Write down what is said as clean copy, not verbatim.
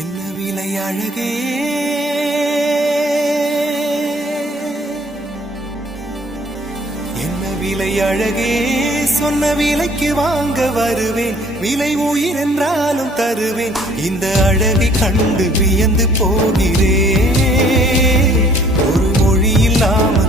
என்ன விலை அழகே, என்ன விலை அழகே, சொன்ன விலைக்கு வாங்க வருவேன். விலை உயிர் என்றாலும் தருவேன். இந்த அழகை கண்டு வியந்து போகிறேன். ஒரு மொழி இல்லாமல்